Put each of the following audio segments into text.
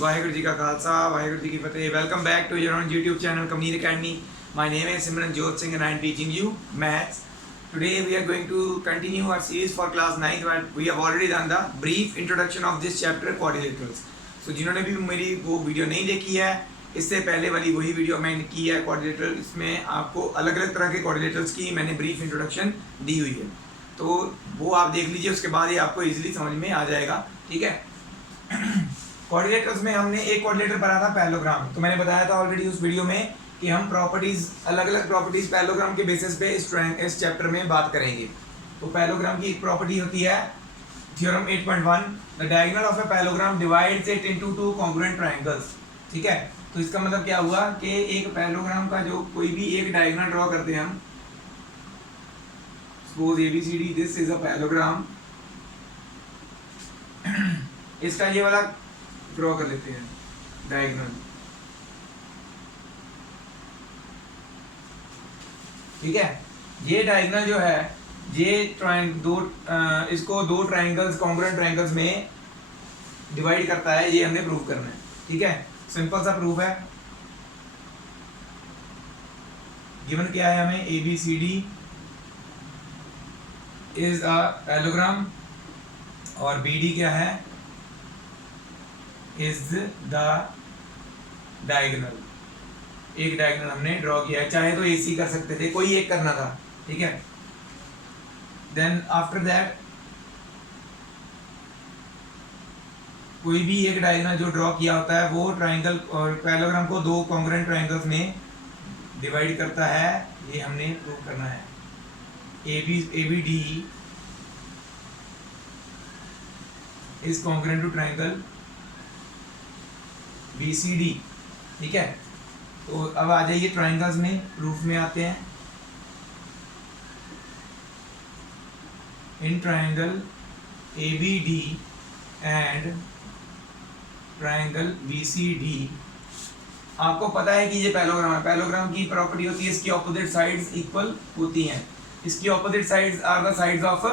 वाहिगुरू जी का खालसा वाहिगुरू जी की फतेह। Welcome back to your own YouTube channel Kamneer Academy. My name is Simranjot Singh and I am teaching you maths. Today we are going to continue our series for class 9th where we have already done the brief introduction of this chapter quadrilaterals. So जिन्होंने भी मेरी वो video नहीं देखी है, इससे पहले वाली वही वीडियो मैंने की है क्वाड्रिलेटरल, इसमें आपको अलग अलग तरह के क्वाड्रिलेटरल्स की मैंने ब्रीफ इंट्रोडक्शन दी हुई है, तो वो आप देख लीजिए, उसके बाद ही आपको इजीली समझ में आ जाएगा। ठीक है। क्वाड्रिलेटरल्स में हमने एक क्वाड्रिलेटर पढ़ा था पैरेललोग्राम, तो मैंने बताया था ऑलरेडी उस वीडियो में कि हम प्रॉपर्टीज अलग अलग प्रॉपर्टीज पैरेललोग्राम के बेसिस पे इस चैप्टर में बात करेंगे। तो पैरेललोग्राम की एक प्रॉपर्टी होती है theorem 8.1, the diagonal of a parallelogram divides it into two congruent triangles. ठीक है। तो इसका मतलब क्या हुआ कि एक पैरेललोग्राम का जो कोई भी एक डायगोनल ड्रॉ करते हैं हम, suppose ABCD, this is a parallelogram, इसका ये वाला ड्रॉ कर लेते हैं डायगोनल। ठीक है। ये डायगोनल जो है ये इसको दो ट्रायंगल्स कॉन्ग्रुएंट ट्रायंगल्स में डिवाइड करता है, ये हमने प्रूव करना है। ठीक है। सिंपल सा प्रूफ है। गिवन क्या है हमें, ABCD इज अ पैरेललोग्राम और BD क्या है, इज द डायगोनल। एक डायगोनल हमने ड्रॉ किया है, चाहे तो AC कर सकते थे, कोई एक करना था। ठीक है। देन आफ्टर दैट कोई भी एक डायगोनल जो ड्रॉ किया होता है वो ट्रायंगल और पैरेललोग्राम को दो कॉन्ग्रुएंट ट्रायंगल्स में डिवाइड करता है, ये हमने प्रूव करना है। ABD is congruent to triangle BCD। ठीक है। तो अब आ जाइए ट्रायंगल्स में, प्रूफ में आते हैं। In triangle ABD and triangle BCD, आपको पता है कि ये पैरेललोग्राम है। पैरेललोग्राम की प्रॉपर्टी होती है इसकी ऑपोजिट साइड्स इक्वल होती हैं। इसकी opposite sides are the sides of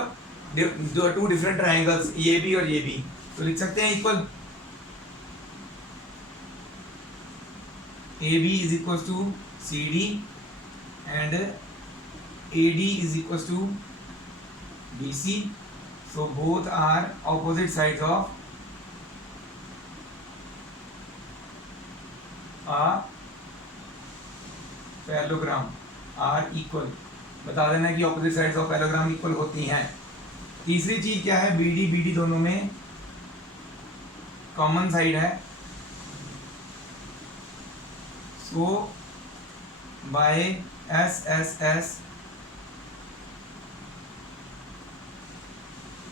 two different triangles, ये भी और ये भी, तो लिख सकते हैं equal. AB is equals to CD and AD is equals to BC. So both are opposite sides of a parallelogram are equal। बता देना कि opposite sides of parallelogram equal होती हैं। तीसरी चीज क्या है, BD दोनों में कॉमन साइड है। So by SSS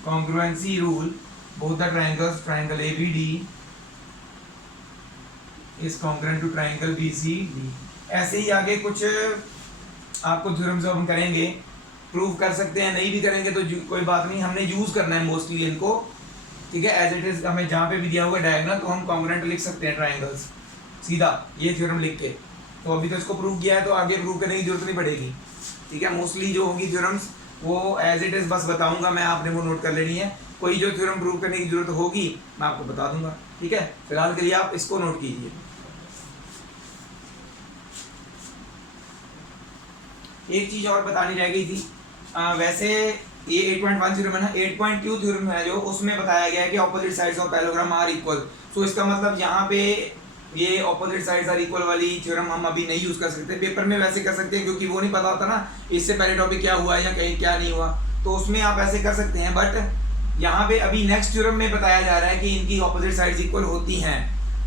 congruency rule, both the triangles, triangle ABD is congruent to triangle BCD। ऐसे ही आगे कुछ आपको थ्योरम्स हम करेंगे, प्रूव कर सकते हैं, नहीं भी करेंगे तो कोई बात नहीं, हमने यूज करना है मोस्टली इनको। ठीक है। एज इट इज हमें जहाँ पे भी दिया हुआ डायगोनल तो हम कॉन्ग्रुएंट लिख सकते हैं ट्रायंगल्स सीधा, ये थ्योरम लिख के। तो अभी तो इसको प्रूव किया है तो आगे प्रूव करने की जरूरत नहीं पड़ेगी। ठीक है। मोस्टली जो होंगी थ्योरम्स वो एज इट इज बस बताऊंगा मैं, आपने वो नोट कर लेनी है। कोई जो थ्योरम प्रूव करने की जरूरत होगी मैं आपको बता दूंगा। ठीक है। फिलहाल के लिए आप इसको नोट कीजिए। एक चीज और बतानी रह गई थी, वैसे ये 8.1 थ्योरम है ना, 8.2 थ्योरम है जो, उसमें बताया गया है कि opposite sides of parallelogram are equal. तो इसका मतलब यहाँ पे ये ऑपोजिट साइड्स आर इक्वल वाली थ्योरम हम अभी नहीं यूज कर सकते। पेपर में वैसे कर सकते हैं क्योंकि वो नहीं पता होता ना इससे पहले टॉपिक क्या हुआ या कहीं क्या नहीं हुआ, तो उसमें आप ऐसे कर सकते हैं। बट यहाँ पे अभी नेक्स्ट थ्योरम में बताया जा रहा है कि इनकी ऑपोजिट साइड्स इक्वल होती हैं।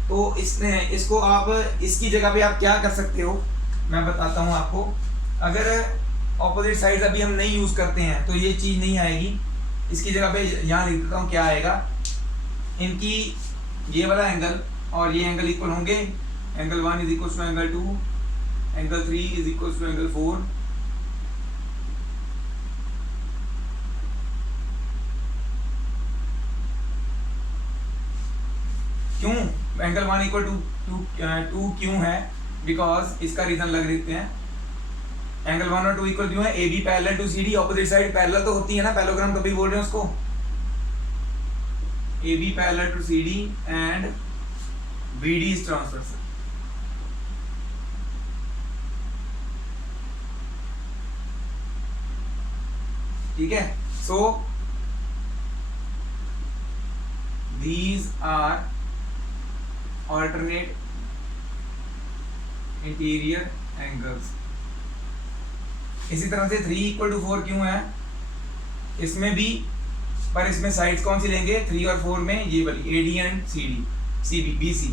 तो इसको आप इसकी जगह पे आप क्या कर सकते हो मैं बताता हूँ आपको। अगर ऑपोजिट साइड्स अभी हम नहीं यूज करते हैं तो ये चीज़ नहीं आएगी। इसकी जगह पे यहाँ लिख देता हूँ क्या आएगा, इनकी ये वाला एंगल और ये एंगल इक्वल होंगे। Angle 1 is equal to angle 2, angle 3 is equal to angle 4। क्यों एंगल 1 इक्वल टू क्यों है, बिकॉज इसका रीजन लग लेते हैं। एंगल 1 और 2 इक्वल क्यों है, AB parallel to CD, opposite side parallel तो होती है ना, पैरेललोग्राम कभी बोल रहे हैं उसको। AB parallel to CD and BD is transversal. ठीक है, so these are alternate interior angles. इसी तरह से 3 = 4 क्यों है इसमें भी, पर इसमें साइड्स कौन सी लेंगे 3 और 4 में, ये वाली AD and CD, CB BC,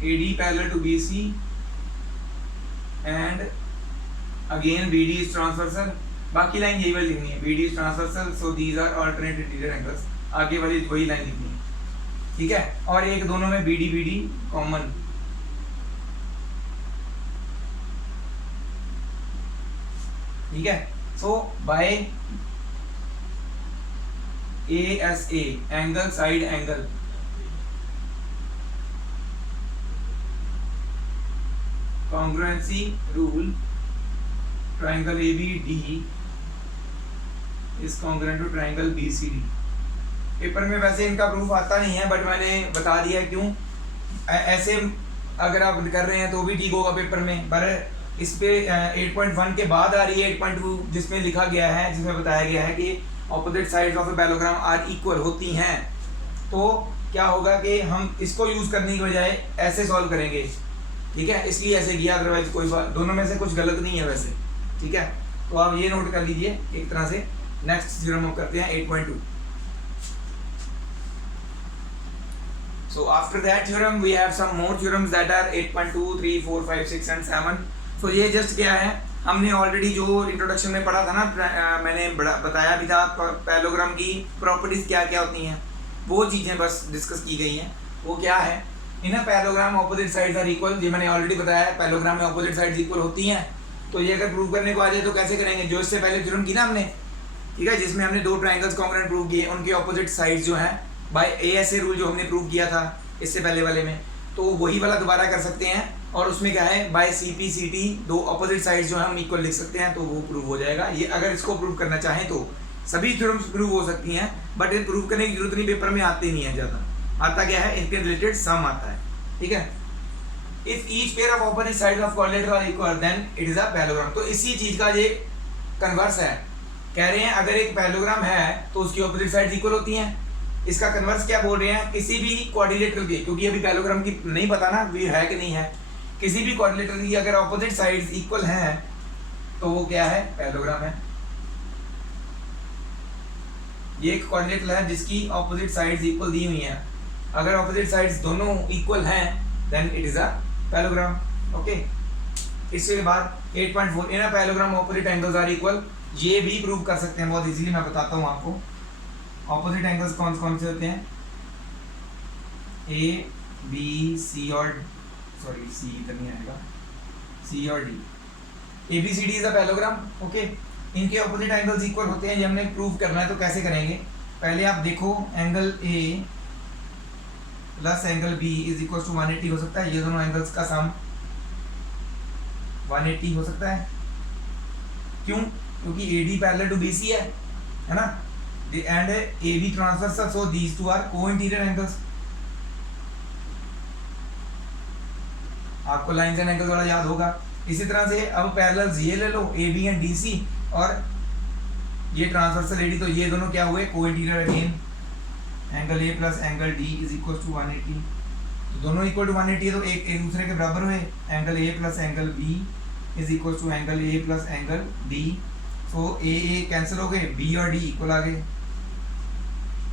AD पैरेलल to BC and again BD is transversal. बाकी लाइन यही वाली लिखनी है, BD is transversal, so these are alternate interior angles, आगे वाली वही लाइन लिखनी है, ठीक है। और एक दोनों में BD कॉमन, ठीक है। So by ASA angle side angle, congruency rule, triangle ABD is congruent to triangle BCD। Paper में वैसे इनका प्रूफ आता नहीं है, बट मैंने बता दिया क्यों, ऐसे अगर आप कर रहे हैं तो भी ठीक होगा पेपर में, पर इस पे 8.1 के बाद आ रही है 8.2, जिसमें लिखा गया है, जिसमें बताया गया है कि opposite sides of a parallelogram are equal होती हैं। तो क्या होगा कि हम इसको यूज करने की बजाय ऐसे सॉल्व करेंगे, ठीक है, इसलिए ऐसे किया, अदरवाइज कोई बात, दोनों में से कुछ गलत नहीं है वैसे, ठीक है। तो आप ये नोट कर लीजिए एक तरह से। नेक्स्ट थ्योरम हम करते हैं 8.2। So after that theorem we have some more theorems that are 8.2, 3, 4, 5, 6 and 7। तो ये जस्ट क्या है, हमने ऑलरेडी जो इंट्रोडक्शन में पढ़ा था ना, मैंने बताया भी था पैरेललोग्राम की प्रॉपर्टीज क्या क्या होती हैं, वो चीज़ें बस डिस्कस की गई हैं। वो क्या है, in a parallelogram opposite sides are equal, ये मैंने ऑलरेडी बताया, पैरेललोग्राम में ऑपोजिट साइड्स इक्वल होती हैं। तो ये अगर प्रूव करने को आ जाए तो कैसे करेंगे, जो इससे पहले थ्योरम की ना हमने, ठीक है, जिसमें हमने 2 ट्राइंगल्स कॉन्ग्रुएंट प्रूव किए, उनके ऑपोजिट साइड्स जो हैं बाय ASA रूल जो हमने प्रूव किया था इससे पहले वाले में, तो वही वाला दोबारा कर सकते हैं। और उसमें क्या है, बाय CP/CT 2 ऑपोजिट साइड्स जो है हम इक्वल लिख सकते हैं, तो वो प्रूव हो जाएगा। ये अगर इसको प्रूव करना चाहें तो सभी थ्योरम्स प्रूव हो सकती हैं, बट ये प्रूव करने की जरूरत नहीं, पेपर में आते नहीं है ज़्यादा। आता क्या है, इनके रिलेटेड सम आता है, ठीक है। If each pair of opposite sides of quadrilateral are equal then it is a parallelogram. तो इसी चीज़ का ये कन्वर्स है, कह रहे हैं अगर एक पैरेललोग्राम है तो उसकी ऑपोजिट साइड्स इक्वल होती हैं। इसका कन्वर्स क्या बोल रहे हैं, किसी भी क्वाड्रिलेटरल की, क्योंकि अभी पैरेललोग्राम की नहीं पता ना ये है कि नहीं है, किसी भी क्वाड्रिलेटरल की अगर ऑपोजिट साइड्स इक्वल हैं तो वो क्या है, पैरेललोग्राम है। ये एक क्वाड्रिलेटरल है जिसकी ऑपोजिट साइड्स इक्वल दी हुई हैं, अगर ऑपोजिट साइड्स दोनों इक्वल हैं then it is a parallelogram, okay. इसके बाद 8.4 in a parallelogram opposite angles are equal, ये भी प्रूव कर सकते हैं बहुत इजीली, मैं बताता हूँ आपको। ऑपोजिट एंगल्स कौन कौन से होते हैं, C और C इधर नहीं आएगा, C और D। ABCD is a parallelogram, okay. इनके ऑपोजिट एंगल्स इक्वल होते हैं, ये हमने प्रूव करना है। तो कैसे करेंगे, पहले आप देखो angle A plus angle B is equal to 180 हो सकता है, ये दोनों एंगल्स का सम 180 हो सकता है। क्यों, क्योंकि AD पैरेलल टू BC है ना, and AB transversal, so these two are co-interior angles। आपको लाइंस एंड एंगल्स वाला याद होगा। इसी तरह से अब पैरेलल्स ये ले लो AB एंड DC, और ये ट्रांसवर्सल AD, तो ये दोनों क्या हुए, co-interior again. Angle A plus angle D is equal to 180, तो दोनों इक्वल टू 180 है, तो एक दूसरे के बराबर हुए। Angle A plus angle B is equal to angle A plus angle D, तो A कैंसिल हो गए, B और D इक्वल आ गए।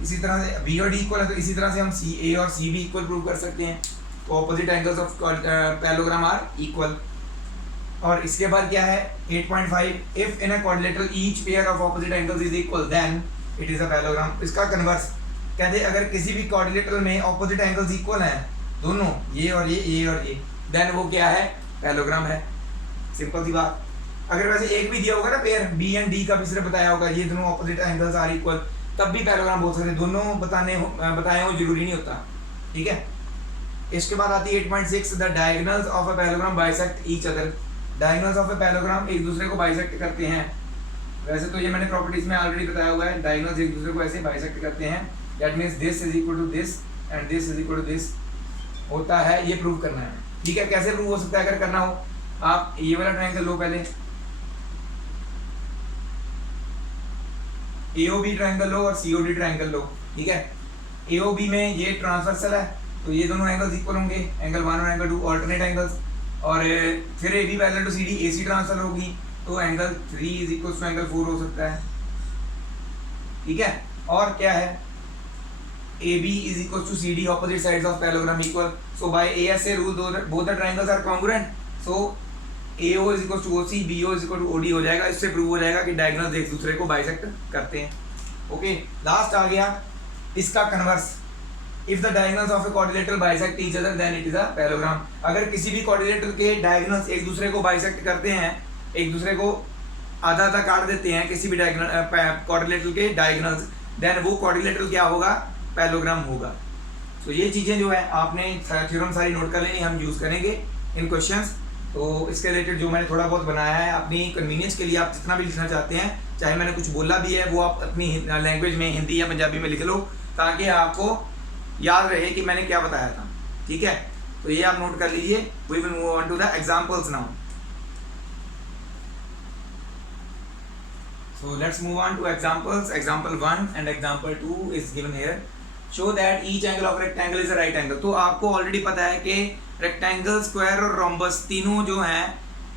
इसी तरह से B और D इक्वल है, तो इसी तरह से हम A और C भी इक्वल प्रूव कर सकते हैं। तो opposite angles of parallelogram are equal. और इसके बाद क्या है 8.5, if in a quadrilateral each pair of opposite angles is equal then it is a parallelogram. इसका कन्वर्स कहते हैं, अगर किसी भी क्वाड्रिलेटरल में ऑपोजिट एंगल्स इक्वल हैं दोनों, ये और ये, देन वो क्या है, पैरेललोग्राम है। सिंपल सी बात। अगर वैसे एक भी दिया होगा ना पेयर B एंड D का भी सिर्फ बताया होगा, ये दोनों ऑपोजिट एंगल्स आर इक्वल, तब भी पैरेललोग्राम बोल सकते हैं, दोनों बताए हो जरूरी नहीं होता, ठीक है। इसके बाद आती है 8.6, the diagonals of a parallelogram bisect each other. Diagonals of a parallelogram एक दूसरे को बाइसेक्ट करते हैं। वैसे तो ये मैंने प्रॉपर्टीज में ऑलरेडी बताया हुआ है, डायगोनल्स एक दूसरे को ऐसे बाइसेक्ट करते हैं। That means this is equal to this and this is equal to this. होता है, ये प्रूव करना है। ठीक है, कैसे प्रूव हो सकता है? अगर करना हो, आप ये वाला ट्रायंगल लो, पहले AOB ट्रायंगल लो और COD ट्रायंगल लो। ठीक है, AOB में ये ट्रांसवर्सल है, तो ये दोनों एंगल्स इक्वल होंगे, एंगल 1 और एंगल 2 ऑल्टरनेट एंगल्स। और फिर AB parallel to CD AC transfer होगी, तो angle 3 is equal to angle 4 हो सकता है। ठीक है, और क्या है? AB is equals to CD, opposite sides of parallelogram equal. So by ASA rule, both the triangles are congruent. So AO is equals to OC, BO is equal to OD हो जाएगा। इससे प्रूव हो जाएगा कि diagonals एक दूसरे को bisect करते हैं। ओके, लास्ट आ गया इसका converse. If the diagonals of a quadrilateral bisect each other than it is a parallelogram. अगर किसी भी क्वाड्रिलेटरल के डायगोनल्स एक दूसरे को बाइसेक्ट करते हैं, एक दूसरे को आधा आधा काट देते हैं किसी भी क्वाड्रिलेटरल के डायगोनल्स, देन वो क्वाड्रिलेटरल क्या होगा? पैरेललोग्राम होगा। तो ये चीज़ें जो है आपने थ्योरम सारी नोट कर लेनी, हम यूज़ करेंगे इन क्वेश्चंस। तो इसके रिलेटेड जो मैंने थोड़ा बहुत बनाया है, अपनी कन्वीनियंस के लिए आप जितना भी लिखना चाहते हैं, चाहे मैंने कुछ बोला भी है, वो आप अपनी लैंग्वेज में हिंदी या पंजाबी में लिख लो, ताकि आपको याद रहे कि मैंने क्या बताया था। ठीक है, तो ये आप नोट कर लीजिए। We will move on to the examples now. So let's move on to examples. Example 1 and example 2 is given here. Show that each angle of rectangle is a right angle. तो आपको already पता है कि rectangle, square और rhombus तीनों जो हैं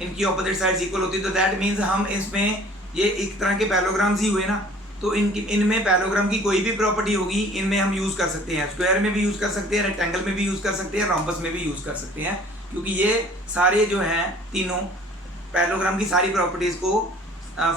इनकी ऑपोजिट साइड्स इक्वल होती है। तो दैट मीन्स हम इसमें ये एक तरह के पैरेललोग्राम्स ही हुए ना, तो इनमें पैरेललोग्राम की कोई भी प्रॉपर्टी होगी, इनमें हम यूज़ कर सकते हैं। स्क्वायर में भी यूज़ कर सकते हैं, रेक्टेंगल में भी यूज़ कर सकते हैं, रोम्बस में भी यूज़ कर सकते हैं, क्योंकि ये सारे जो हैं तीनों पैरेललोग्राम की सारी प्रॉपर्टीज़ को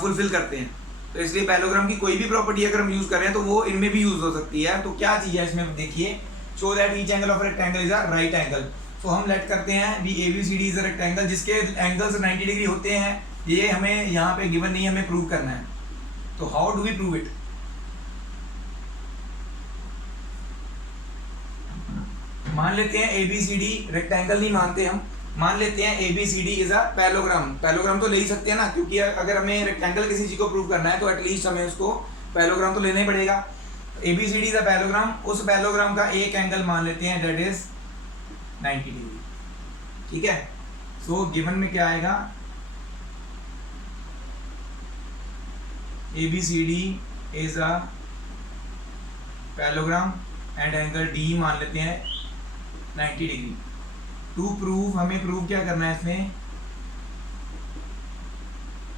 फुलफिल करते हैं। तो इसलिए पैरेललोग्राम की कोई भी प्रॉपर्टी अगर हम यूज़ कर रहे हैं तो वो इनमें भी यूज़ हो सकती है। तो क्या चीज़ है इसमें देखिए, show that each angle of rectangle is a right angle. तो हम लेट करते हैं भी ABCD इज अ रेक्टेंगल जिसके एंगल्स 90 डिग्री होते हैं। ये हमें यहाँ पे गिवन नहीं, हमें प्रूव करना है। तो how do we prove it? मान लेते हैं ABCD रेक्टेंगल नहीं मानते हम, मान लेते हैं ABCD is a parallelogram. Parallelogram तो ले ही सकते हैं ना, क्योंकि अगर हमें रेक्टेंगल किसी चीज़ को प्रूव करना है तो एटलीस्ट हमें उसको पैरेललोग्राम तो लेना ही पड़ेगा। ABCD इज अ पैरेललोग्राम, उस पैरेललोग्राम का एक एंगल मान लेते हैं दैट इज 90 डिग्री। ठीक है, सो गिवन में क्या आएगा? ABCD is a parallelogram and angle D मान लेते हैं 90 डिग्री। टू प्रूव, हमें प्रूव क्या करना है इसमें?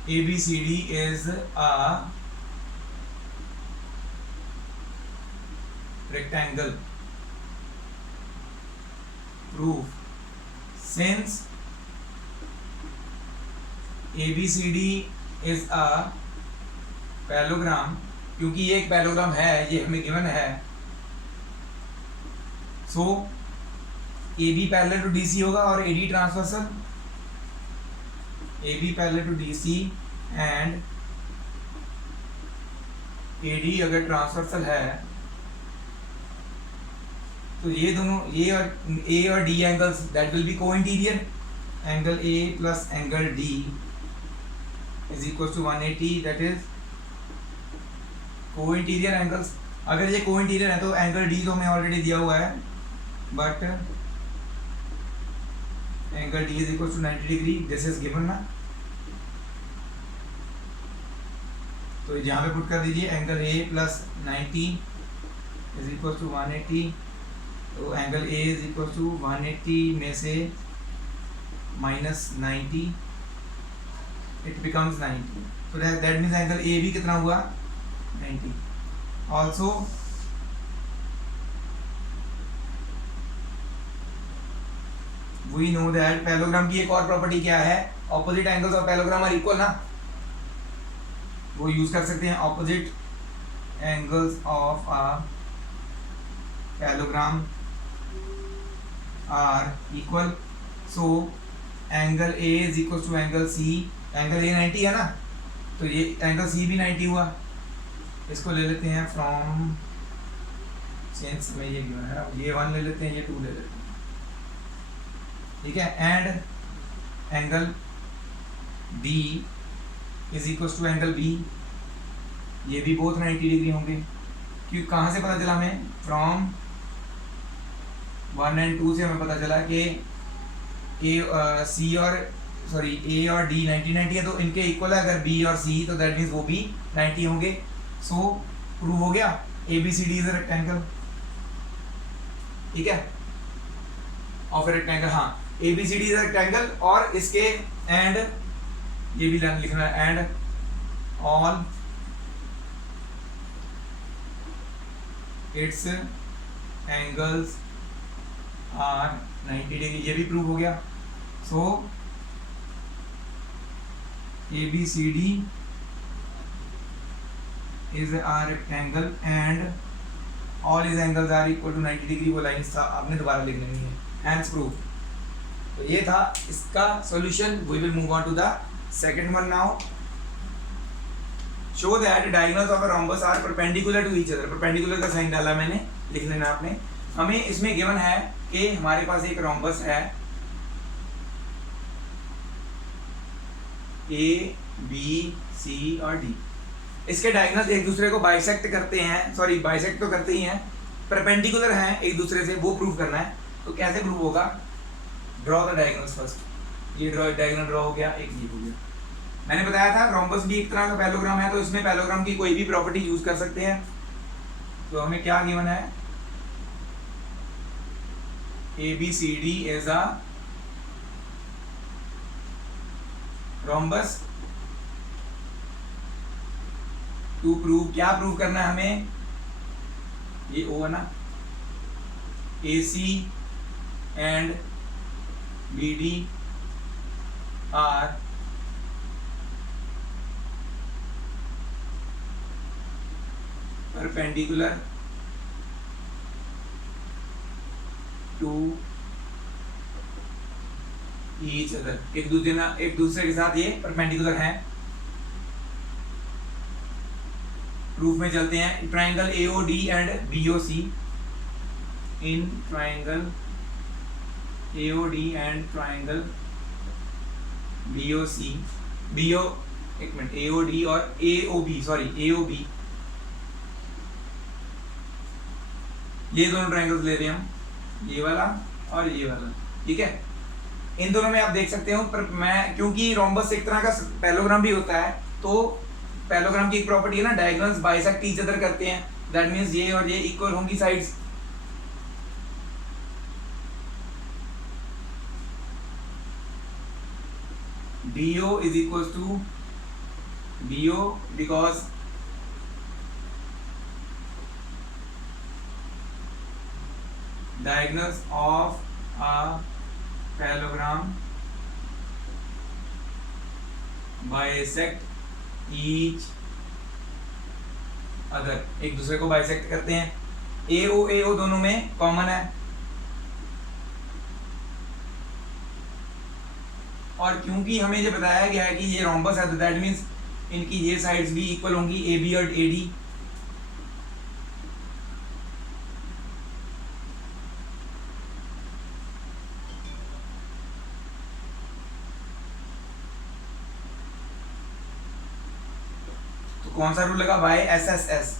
ABCD is a rectangle. Prove since ABCD is a parallelogram, क्योंकि ये एक पैरेललोग्राम है, ये हमें गिवन है। So AB parallel to DC होगा और AD transversal. AB parallel to DC and AD अगर ट्रांसवर्सल है तो ये दोनों A और D angles that will B को-इंटीरियर। Angle A plus angle D is equal to 180, that is co-interior angles. अगर ये को-इंटीरियर है तो एंगल D तो हमें ऑलरेडी दिया हुआ है, but angle D is equal to 90 degree, this is given ना। तो यहाँ पे पुट कर दीजिए angle A plus 90 is equal to 180। तो angle A is equal to 180 में से माइनस 90, इट बिकम्स 90। तो दैट मीन्स एंगल A भी कितना हुआ? 90। Also we know that parallelogram की एक और प्रॉपर्टी क्या है? Opposite angles of parallelogram are equal ना, वो यूज कर सकते हैं। Opposite angles of a parallelogram are equal. So angle A is equal to angle C। Angle A 90 है ना, तो ये एंगल C भी 90 हुआ। इसको ले लेते हैं फ्रॉम, सिंस में ये गिवन है, ये 1 ले लेते हैं, ये 2 ले लेते हैं। ठीक है, and angle D is equal to angle B, ये भी बोथ 90 डिग्री होंगे। क्यों, कहाँ से पता चला हमें? फ्रॉम 1 एंड 2 से हमें पता चला कि सी और सॉरी ए और डी 90 है, तो इनके इक्वल है। अगर बी और सी तो दैट मीन्स वो भी 90 होंगे। सो प्रूव हो गया A B C D is a rectangle, ठीक है, ऑफ ए रेक्टेंगल। हाँ, A B C D is a rectangle, और इसके एंड ये भी लिखना है, and all its angles are 90 degree, ये भी प्रूव हो गया। So A B C D is are rectangle and all is angles are equal to 90 degree. वो लाइन था, आपने दोबारा लिखना नहीं है, हैंस प्रूफ। तो ये था इसका solution. We will move on to the second one now. Show that diagonals of a rhombus are perpendicular to each other. Perpendicular का साइन डाला मैंने, लिख लेना आपने। हमें इसमें गिवन है कि हमारे पास एक रोम्बस है ए बी सी और डी। इसके डायगोनल्स एक दूसरे को बाइसेक्ट करते हैं, सॉरी बाइसेक्ट तो करते ही हैं, परपेंडिकुलर हैं एक दूसरे से, वो प्रूव करना है। तो कैसे प्रूव होगा? Draw the diagonals first. ये डायगोनल ड्रॉ हो गया, एक ये हो गया। मैंने बताया था रोम्बस भी एक तरह का पैलोग्राम है, तो इसमें पैलोग्राम की कोई भी प्रॉपर्टी यूज कर सकते हैं। तो हमें क्या गिवन है? A B C D is a rhombus. To prove, क्या प्रूव करना है हमें? ये ओ है ना, A C and B D are perpendicular to each other. एक दूसरे के साथ ये परपेंडिकुलर हैं। प्रूफ में चलते हैं। Triangle AOD and BOC, in triangle AOD and triangle BOC, एक मिनट, AOD और AOB, सॉरी AOB, ये दोनों ट्राइंगल्स ले रहे हैं हम, ये वाला और ये वाला, ठीक है। इन दोनों में आप देख सकते हो, पर मैं क्योंकि रोम्बस एक तरह का पैलोग्राम भी होता है, तो पैलोग्राम की एक प्रॉपर्टी है ना, डायगोनल्स बाइसेक्ट ईच अदर करते हैं। दैट मींस ये और ये इक्वल होंगी sides. DO is equals to BO because diagonals of a parallelogram bisect each other, एक दूसरे को बाइसेक्ट करते हैं। AO दोनों में कॉमन है, और क्योंकि हमें ये बताया गया है कि ये रोम्बस है, तो दैट मीन्स इनकी ये साइड्स भी इक्वल होंगी, AB और AD। तो कौन सा रूल लगा? YSSS,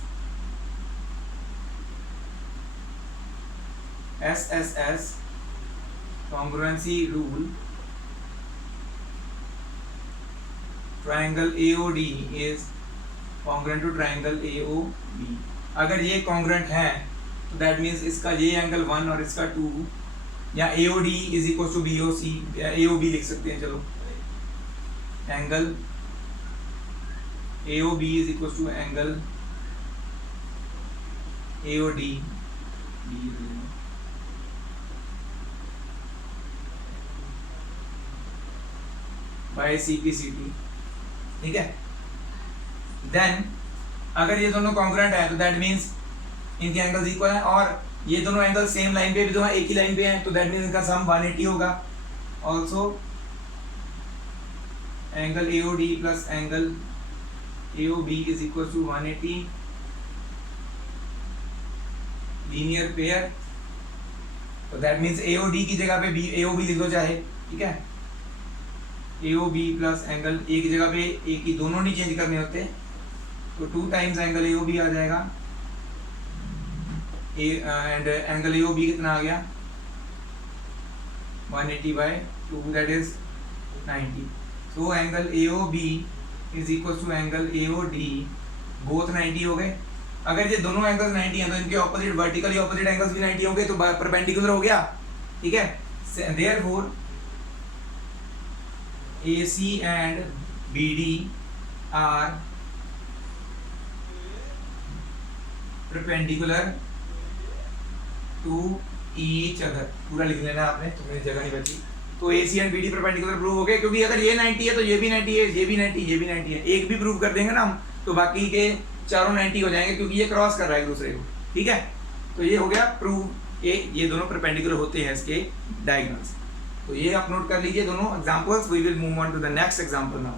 SSS congruency rule। Triangle AOD is congruent to triangle AOB। अगर ये congruent है तो दैट मीन्स इसका ये एंगल 1 और इसका 2, या AOD is equal to BOC, AOB लिख सकते हैं। चलो, angle AOB is equal to angle AOD by CPCT, ठीक है। देन अगर ये दोनों कॉन्ग्रुएंट है तो दैट मीन्स इनके एंगल्स इक्वल हैं, और ये दोनों एंगल सेम लाइन पे भी तो हैं, एक ही लाइन पे हैं, तो दैट मीन्स इनका सम 180 होगा। Also angle AOD plus angle AOB is equal to 180 linear pair. तो दैट मीन्स AOD की जगह पे AOB लिख दो चाहे, ठीक है। AOB प्लस एंगल, एक जगह पे एक ही, दोनों नहीं चेंज करने होते, तो 2 टाइम्स एंगल AOB आ जाएगा। एंड एंगल AOB कितना आ गया? 180/2 that is 90. So angle AOB is equal to angle AOD, both 90 हो गए. अगर ये दोनों एंगल्स 90 हैं तो इनके ऑपोजिट वर्टिकली ऑपोजिट एंगल्स भी 90 होंगे, तो परपेंडिकुलर हो गया. ठीक है. Therefore AC and BD are perpendicular to each other. पूरा लिख लेना आपने, तो मेरी जगह नहीं बची. तो AC and BD perpendicular prove हो गए, क्योंकि अगर ये 90 है तो ये भी 90 है, ये भी 90, ये भी 90 है. एक भी प्रूव कर देंगे ना हम, तो बाकी के चारों 90 हो जाएंगे, क्योंकि ये क्रॉस कर रहा है एक दूसरे को. ठीक है. तो ये हो गया प्रूव, ये दोनों परपेंडिकुलर होते हैं इसके डायगोनल्स. तो ये आप नोट कर लीजिए दोनों examples. We will move on to the next example now.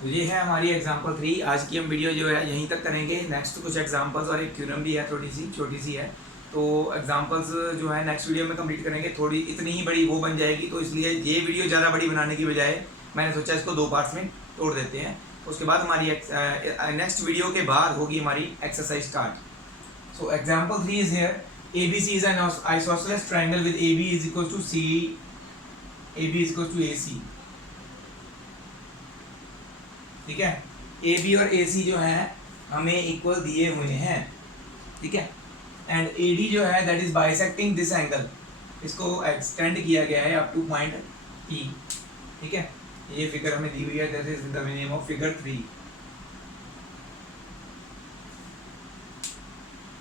तो ये है हमारी एग्जांपल 3. आज की हम वीडियो जो है यहीं तक करेंगे. नेक्स्ट कुछ एग्जांपल्स और एक थ्योरम भी है, थोड़ी सी छोटी सी है. तो एग्जांपल्स जो है नेक्स्ट वीडियो में कंप्लीट करेंगे. थोड़ी इतनी ही बड़ी वो बन जाएगी, तो इसलिए ये वीडियो ज़्यादा बड़ी बनाने की बजाय मैंने सोचा इसको 2 पार्ट्स में तोड़ देते हैं. उसके बाद हमारी नेक्स्ट वीडियो के बाद होगी हमारी exercise start. So example 3 is here. ABC is an isosceles triangle with AB is equal to C, AB is equal to AC. ठीक है. AB और AC जो है हमें इक्वल दिए हुए हैं. ठीक है. एंड AD जो है that is bisecting this angle. इसको एक्सटेंड किया गया है अप टू पॉइंट E. ठीक है. ये फिगर हमें दी हुई है, that is the name of figure 3.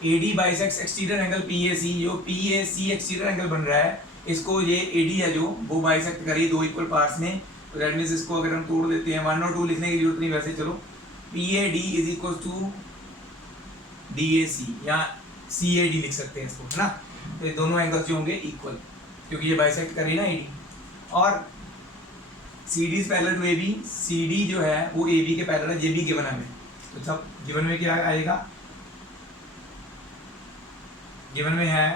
AD bisects exterior angle PAC. जो PAC एक्सटीरियर एंगल बन रहा है, इसको ये AD है जो वो बाइसेक्ट करी 2 इक्वल पार्ट्स में. तो दैट मींस इसको अगर हम तोड़ देते हैं, 1 और 2 लिखने की जरूरत नहीं, वैसे चलो PAD is equal to DAC या CAD लिख सकते हैं इसको, है ना. तो ये दोनों एंगल्स जो होंगे इक्वल, क्योंकि ये बाइसेक्ट करी ना AD. और CD is parallel to AB. CD जो है वो AB के पैरेलल है, ये भी गिवन है. तो सब गिवन में क्या आएगा, गिवन में है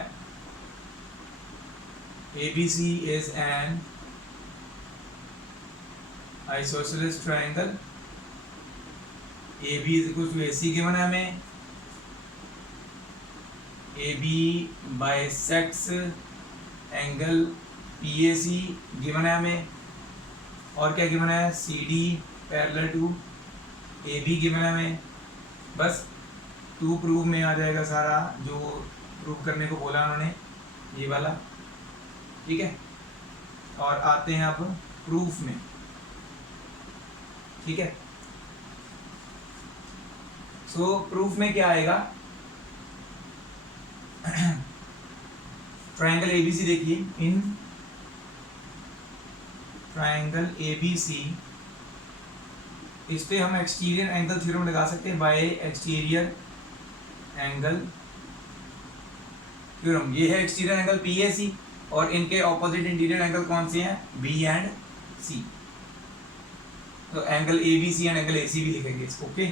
ABC is an isosceles triangle. AB is equal to AC given है हमें. AB bisects angle PAC given है हमें. और क्या गिवन है, CD parallel to AB given है हमें. बस 2 प्रूव में आ जाएगा सारा जो प्रूव करने को बोला उन्होंने, ये वाला. ठीक है. और आते हैं अब प्रूफ में. ठीक है. सो प्रूफ में क्या आएगा, ट्रायंगल ABC देखिए. इन ट्रायंगल ABC इस पे हम एक्सटीरियर एंगल थ्योरम लगा सकते हैं बाय एक्सटीरियर एंगल थ्योरम. ये है एक्सटीरियर एंगल PAC और इनके ऑपोजिट इंटीरियर एंगल कौन से हैं, B एंड C. तो angle ABC and angle AC भी लिखेंगे इसको. Okay.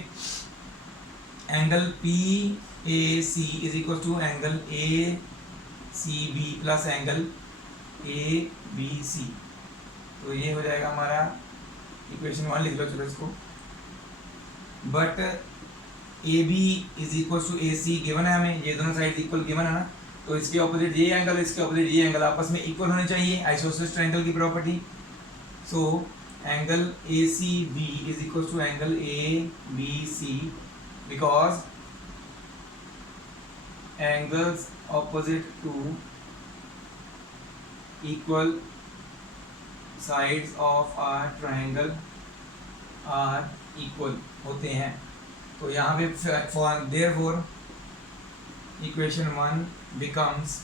Angle PAC is equal to angle ACB plus angle ABC. तो ये हो जाएगा हमारा इक्वेशन 1. लिख लो चलो इसको. But AB is equal to AC given है हमें, ये दोनों साइड इक्वल गिवन है ना. तो इसके ऑपोजिट ये एंगल, इसके ऑपोजिट ये एंगल आपस में इक्वल होने चाहिए, आइसोसेलेस ट्रायंगल की property. So angle ACB is equal to angle ABC because angles opposite to equal sides of a triangle are equal होते हैं. तो यहाँ पे देयरफॉर इक्वेशन 1 बिकम्स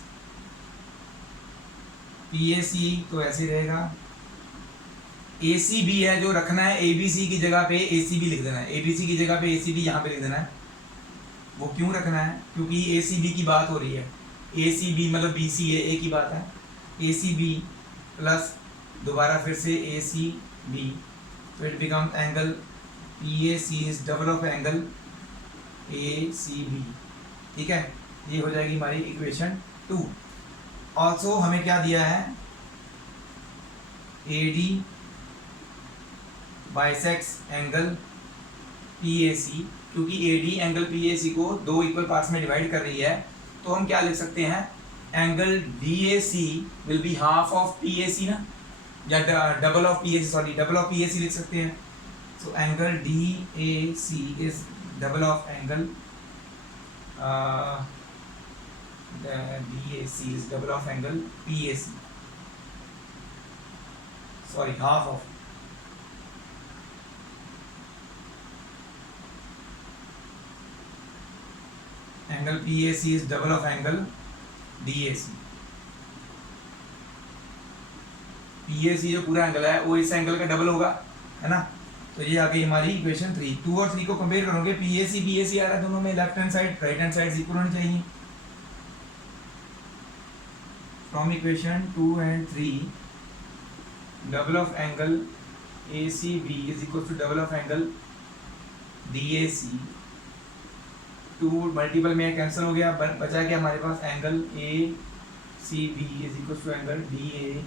PAC तो ऐसे रहेगा. ACB है जो रखना है, ABC की जगह पे ACB लिख देना है. ABC की जगह पे ACB यहाँ पे लिख देना है. वो क्यों रखना है, क्योंकि ACB की बात हो रही है. ACB मतलब BCA एक ही बात है. ACB प्लस दोबारा फिर से ACB, तो it become angle PAC is double of angle ACB. ठीक है. ये हो जाएगी हमारी इक्वेशन 2. ऑल्सो हमें क्या दिया है, AD बाइसेक्ट्स एंगल PAC, क्योंकि AD एंगल PAC को 2 इक्वल पार्ट्स में डिवाइड कर रही है. तो हम क्या लिख सकते हैं, angle DAC will be half of PAC ना, या double of PAC, sorry double of PAC लिख सकते हैं. So angle DAC is double of angle DAC is double of angle PAC. Sorry, half of. Angle PAC is double of angle DAC. PAC जो पूरा angle है वो इस angle का double होगा, है ना. तो ये आ गई हमारी इक्वेशन 3. 2 और 3 को कंपेयर करोगे, PAC BAC आ रहा है दोनों में, left hand side right hand side equal होनी चाहिए. From equation 2 and 3, double of angle ACB is equal to double of angle DAC. 2 multiple में कैंसिल हो गया, बचा क्या हमारे पास, angle ACB is equal to angle DAC.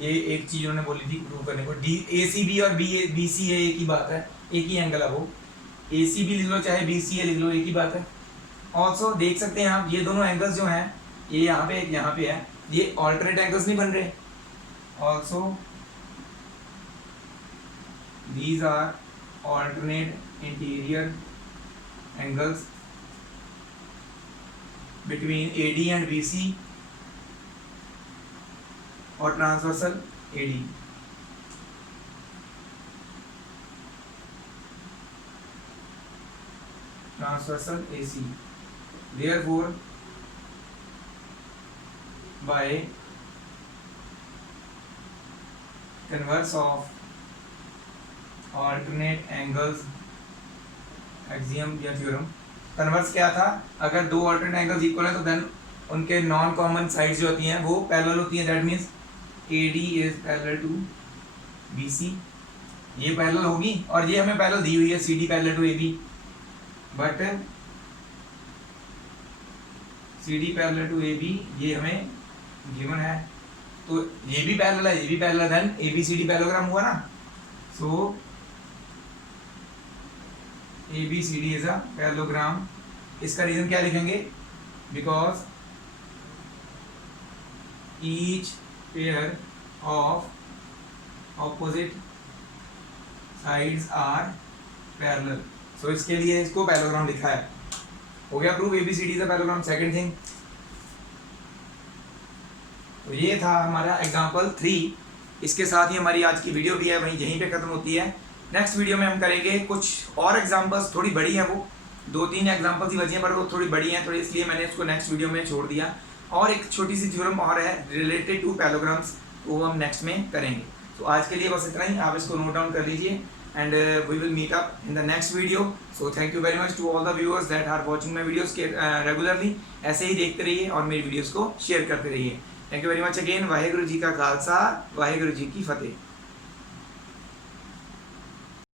ये एक चीज उन्होंने बोली थी प्रूव करने को, ACB और BCA एक ही बात है, एक ही एंगल है वो. ACB लिख लो चाहे BCA लिख लो, एक ही बात है. ऑल्सो देख सकते हैं आप, ये दोनों एंगल्स जो हैं, ये यहाँ पे एक यहाँ पे है, ये ऑल्टरनेट एंगल्स नहीं बन रहे. Also these are alternate interior angles between AD and BC और transversal AD. Transversal AC. Therefore by converse of alternate angles axiom या थ्योरम. कन्वर्स क्या था, अगर दो alternate angles इक्वल है तो देन उनके नॉन कॉमन साइड्स जो होती हैं वो पैरेलल होती हैं. That means AD is parallel to BC, ये पैरेलल होगी, और ये हमें पैरेलल दी हुई है CD parallel to AB, but CD parallel to AB ये हमें गिवन है. तो ये भी पैरेलल है, ये भी पैरेलल है, देन ABCD पैरेललोग्राम हुआ ना. So ABCD is a parallelogram. इसका रीजन क्या लिखेंगे, because each pair of opposite sides are parallel. So इसके लिए इसको पैरेललोग्राम लिखा है. हो गया proof, ABCD is a parallelogram. Second thing, तो ये था हमारा एग्जाम्पल 3. इसके साथ ही हमारी आज की वीडियो भी है वहीं यहीं पे ख़त्म होती है. नेक्स्ट वीडियो में हम करेंगे कुछ और एग्जाम्पल्स, थोड़ी बड़ी हैं वो, 2-3 एग्जाम्पल्स ही बची हैं पर वो थोड़ी बड़ी हैं, थोड़ी इसलिए मैंने उसको नेक्स्ट वीडियो में छोड़ दिया. और एक छोटी सी थ्योरम और है रिलेटेड टू पैरेललोग्राम्स, वो हम नेक्स्ट में करेंगे. तो आज के लिए बस इतना ही, आप इसको नोट डाउन कर लीजिए and we will meet up in the next video. So thank you very much to all the viewers that are watching my videos के रेगुलरली. ऐसे ही देखते रहिए और मेरी वीडियोज़ को शेयर करते रहिए. Thank you very much again. Waheguru ji का खालसा, वाहेगुरु जी की फतेह.